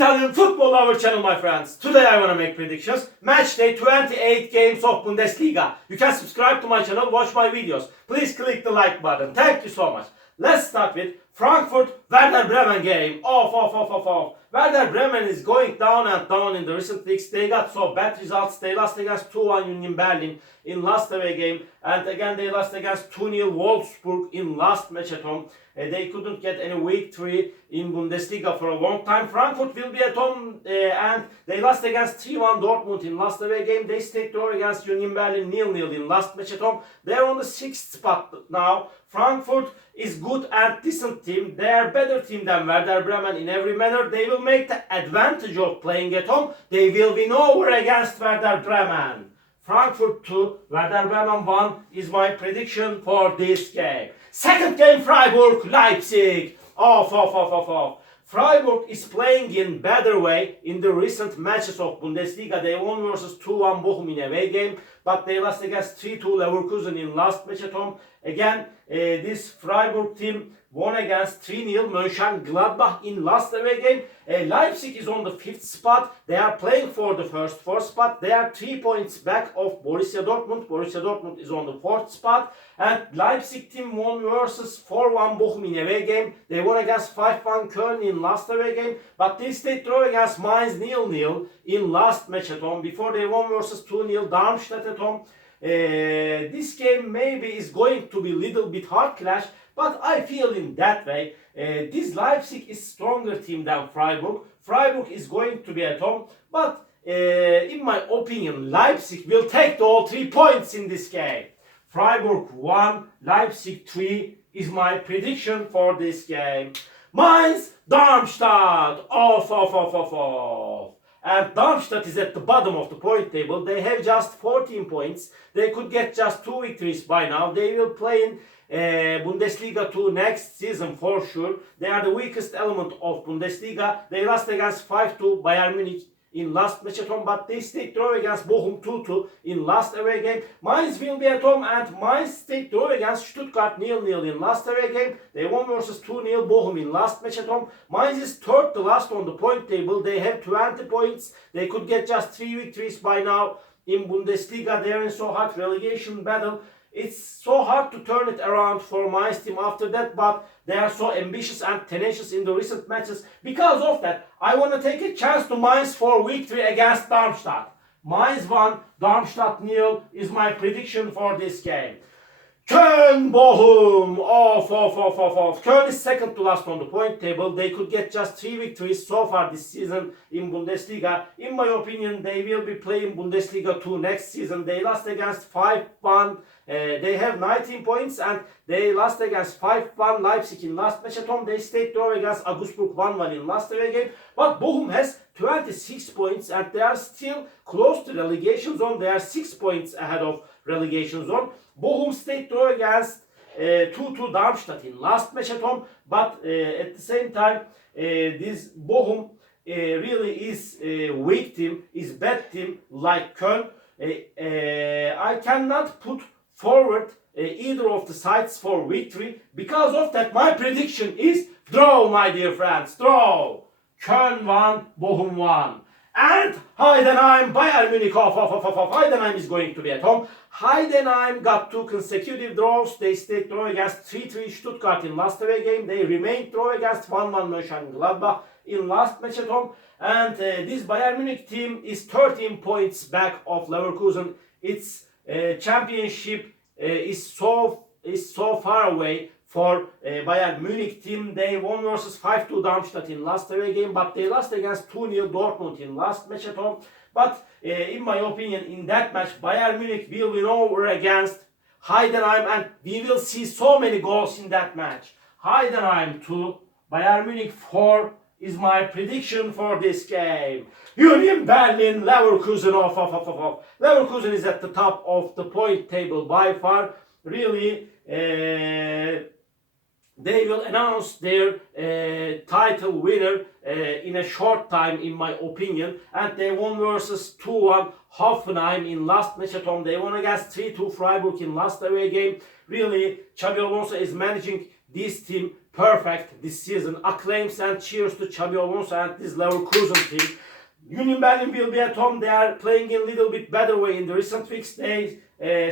Italian football our channel, my friends. Today I want to make predictions. Match day 28 games of Bundesliga. You can subscribe to my channel, watch my videos. Please click the like button. Thank you so much. Let's start with Frankfurt Werder Bremen game. Off. Werder Bremen is going down and down in the recent weeks. They got so bad results. They lost against 2-1 Union Berlin in last away game. And again they lost against 2-0 Wolfsburg in last match at home. They couldn't get any victory in Bundesliga for a long time. Frankfurt will be at home and they lost against 3-1 Dortmund in last away game. They stayed draw against Union Berlin 0-0 in last match at home. They are on the 6th spot now. Frankfurt is good and decent team. They are better team than Werder Bremen in every manner. They will make the advantage of playing at home. They will win over against Werder Bremen. Frankfurt 2, Werder Bremen 1 is my prediction for this game. Second game, Freiburg Leipzig. Off. Freiburg is playing in better way in the recent matches of Bundesliga. They won versus 2-1 Bochum in away game, but they lost against 3-2 Leverkusen in last match at home. Again, this Freiburg team won against 3-0 Mönchengladbach in last away game. Leipzig is on the 5th spot. They are playing for the first 4 spot. They are 3 points back of Borussia Dortmund. Borussia Dortmund is on the 4th spot. And Leipzig team won versus 4-1 Bochum in away game. They won against 5-1 Köln in last away game. But they stayed draw against Mainz 0-0 in last match at home before they won versus 2-0 Darmstadt at home. This game maybe is going to be a little bit hard clash, but I feel in that way. This Leipzig is stronger team than Freiburg. Freiburg is going to be at home, but in my opinion, Leipzig will take the all 3 points in this game. Freiburg 1, Leipzig 3 is my prediction for this game. Mainz, Darmstadt, off. And Darmstadt is at the bottom of the point table. They have just 14 points. They could get just 2 victories by now. They will play in Bundesliga 2 next season for sure. They are the weakest element of Bundesliga. They lost against 5-2 Bayern Munich in last match at home, but they stayed draw against Bochum 2-2 in last away game. Mainz will be at home and Mainz stayed draw against Stuttgart 0-0 in last away game. They won versus 2-0 Bochum in last match at home. Mainz is third to last on the point table. They have 20 points. They could get just 3 victories by now in Bundesliga. They are in so hard relegation battle. It's so hard to turn it around for Mainz team after that, but they are so ambitious and tenacious in the recent matches. Because of that, I want to take a chance to Mainz for victory against Darmstadt. Mainz 1, Darmstadt 0 is my prediction for this game. Köln, Bochum, off. Köln is second to last on the point table. They could get just 3 victories so far this season in Bundesliga. In my opinion, they will be playing Bundesliga 2 next season. They lost against 5-1. They have 19 points and they lost against 5-1 Leipzig in last match at home. They stayed draw against Augsburg 1-1 in last away game. But Bochum has 26 points and they are still close to relegation zone. They are 6 points ahead of relegation zone. Bochum stayed draw against 2-2 Darmstadt in last match at home. But at the same time, this Bochum really is a weak team, is bad team like Köln. I cannot put forward either of the sides for victory. Because of that, my prediction is draw, my dear friends, draw. Köln 1, Bochum 1. And Heidenheim, Bayern Munich off. Heidenheim is going to be at home. Heidenheim got 2 consecutive draws. They stayed draw against 3-3 Stuttgart in last away game. They remained draw against 1-1 Mönchengladbach in last match at home. And this Bayern Munich team is 13 points back of Leverkusen. Its championship is so far away for Bayern Munich team. They won versus 5-2 Darmstadt in last away game, but they lost against 2-0 Dortmund in last match at home. But in my opinion, in that match, Bayern Munich will win over against Heidenheim and we will see so many goals in that match. Heidenheim 2, Bayern Munich 4 is my prediction for this game. Union Berlin, Leverkusen off. Leverkusen is at the top of the point table by far. Really, they will announce their title winner in a short time, in my opinion. And they won versus 2-1 Hoffenheim in last match at home. They won against 3-2 Freiburg in last away game. Really, Xabi Alonso is managing this team perfect this season. Acclaims and cheers to Xabi Alonso and this Leverkusen team. Union Berlin will be at home. They are playing in a little bit better way in the recent weeks. They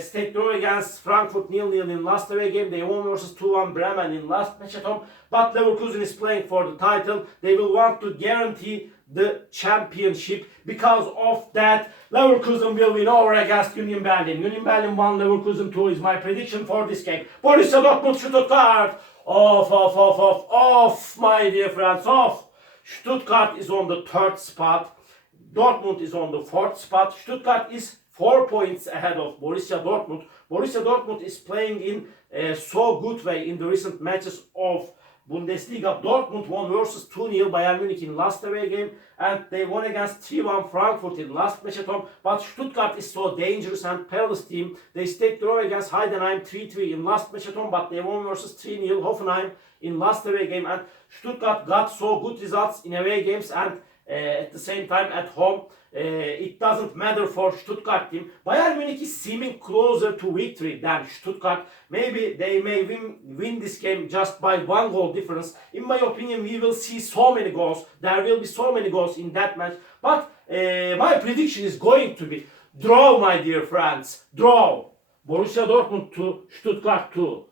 stayed draw against Frankfurt 0-0 in last away game. They won versus 2-1 Bremen in last match at home. But Leverkusen is playing for the title. They will want to guarantee the championship. Because of that, Leverkusen will win over against Union Berlin. Union Berlin 1, Leverkusen 2 is my prediction for this game. Borussia Dortmund, Stuttgart. Off, my dear friends, off. Stuttgart is on the 3rd spot. Dortmund is on the 4th spot. Stuttgart is 4 points ahead of Borussia Dortmund. Borussia Dortmund is playing in a so good way in the recent matches of Bundesliga. Dortmund won versus 2-0 Bayern Munich in last away game, and they won against 3-1 Frankfurt in last match at home. But Stuttgart is so dangerous and perilous team. They stayed draw against Heidenheim 3-3 in last match at home, but they won versus 3-0 Hoffenheim in last away game. And Stuttgart got so good results in away games and at the same time at home. It doesn't matter for Stuttgart team. Bayern Munich is seeming closer to victory than Stuttgart. Maybe they may win this game just by 1 goal difference. In my opinion, we will see so many goals. There will be so many goals in that match. But my prediction is going to be draw, my dear friends. Draw. Borussia Dortmund 2, Stuttgart 2.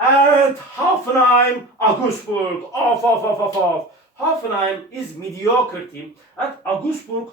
And Hoffenheim, Augsburg. Off. Hoffenheim is mediocre team, and Augsburg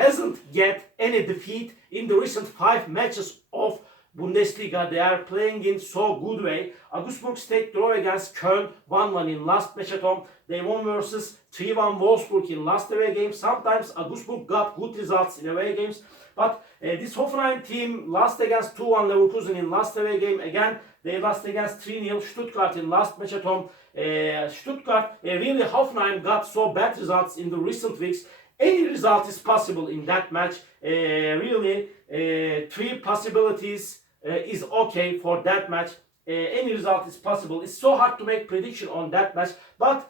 hasn't get any defeat in the recent 5 matches of Bundesliga. They are playing in so good way. Augsburg stayed draw against Köln 1-1 in last match at home. They won versus 3-1 Wolfsburg in last away game. Sometimes Augsburg got good results in away games. But this Hoffenheim team lost against 2-1 Leverkusen in last away game. Again, they lost against 3-0 Stuttgart in last match at home. Really Hoffenheim got so bad results in the recent weeks. Any result is possible in that match. Really, 3 possibilities is okay for that match. Any result is possible. It's so hard to make prediction on that match. But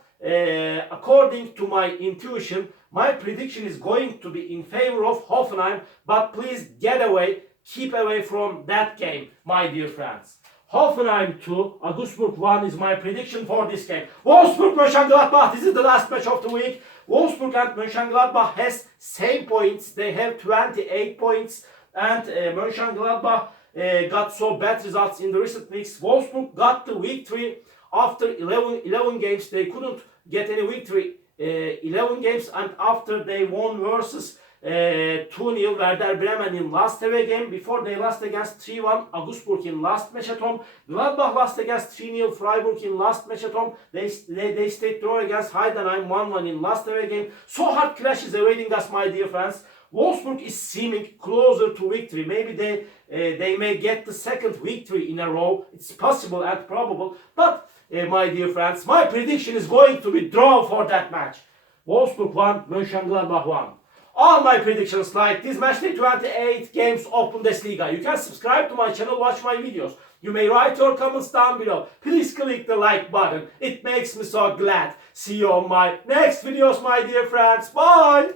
according to my intuition, my prediction is going to be in favor of Hoffenheim. But please keep away from that game, my dear friends. Hoffenheim 2, Augsburg 1 is my prediction for this game. Wolfsburg, Mönchengladbach, this is the last match of the week. Wolfsburg and Mönchengladbach has same points. They have 28 points. And Mönchengladbach got so bad results in the recent weeks. Wolfsburg got the victory after 11 games. They couldn't get any victory 11 games, and after they won versus 2-0 Werder Bremen in last away game. Before they lost against 3-1 Augsburg in last match at home. Gladbach lost against 3-0 Freiburg in last match at home. They stayed draw against Heidenheim 1-1 in last away game. So hard clashes awaiting us, my dear friends. Wolfsburg is seeming closer to victory. Maybe they may get the 2nd victory in a row. It's possible and probable. But my dear friends, my prediction is going to be draw for that match. Wolfsburg 1, Mönchengladbach 1. All my predictions like this match day 28 games of Bundesliga. You can subscribe to my channel, watch my videos. You may write your comments down below. Please click the like button. It makes me so glad. See you on my next videos, my dear friends. Bye!